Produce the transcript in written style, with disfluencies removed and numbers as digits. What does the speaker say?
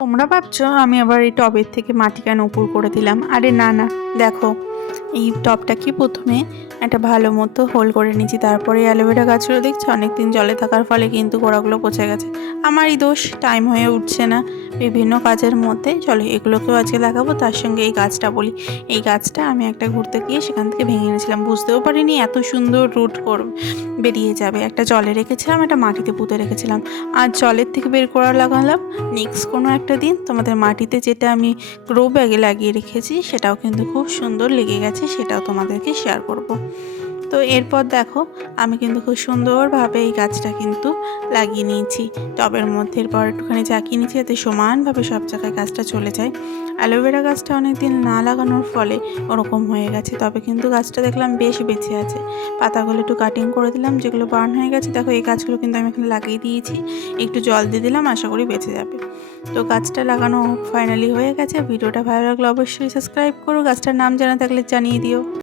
তোমরা ভাবছো আমি আবার এই টবের থেকে মাটি কেন উপর করে দিলাম? আরে না না, দেখো এই টবটা কি প্রথমে একটা ভালো মতো হোল করে নিয়েছি, তারপরে অ্যালোভেরা গাছগুলো দেখছি অনেকদিন জলে থাকার ফলে কিন্তু গোড়াগুলো পচে গেছে। আমারই দোষ, টাইম হয়ে উঠছে না বিভিন্ন কাজের মধ্যে। চলো এগুলোকেও আজকে লাগাবো, তার সঙ্গে এই গাছটা বলি। এই গাছটা আমি একটা ঘুরতে গিয়ে সেখান থেকে ভেঙে এনেছিলাম, বুঝতেও পারিনি এত সুন্দর রুট বেরিয়ে যাবে। একটা জলে রেখেছিলাম, একটা মাটিতে পুঁতে রেখেছিলাম, আর জলের থেকে বের করা লাগালাম। নেক্সট কোনো একটা দিন তোমাদের মাটিতে যেটা আমি গ্রো ব্যাগে লাগিয়ে রেখেছি সেটাও কিন্তু খুব সুন্দর লেগে গেছে, সেটাও তোমাদেরকে শেয়ার করব। তো এরপর দেখো আমি কিন্তু খুব সুন্দরভাবে এই গাছটা কিন্তু লাগিয়ে নিয়েছি টবের মধ্যে। এরপর একটুখানি চাকিয়ে নিয়েছি যাতে সমানভাবে সব জায়গায় গাছটা চলে যায়। অ্যালোভেরা গাছটা অনেক দিন না লাগানোর ফলে ওরকম হয়ে গেছে, তবে কিন্তু গাছটা দেখলাম বেশ বেঁচে আছে। পাতাগুলো একটু কাটিং করে দিলাম, যেগুলো বার্ন হয়ে গেছে। দেখো এই গাছগুলো কিন্তু আমি এখানে লাগিয়ে দিয়েছি, একটু জল দিয়ে দিলাম, আশা করি বেঁচে যাবে। তো গাছটা লাগানো ফাইনালি হয়ে গেছে। ভিডিওটা ভালো লাগলে অবশ্যই সাবস্ক্রাইব করো, গাছটার নাম জানা থাকলে জানিয়ে দিও।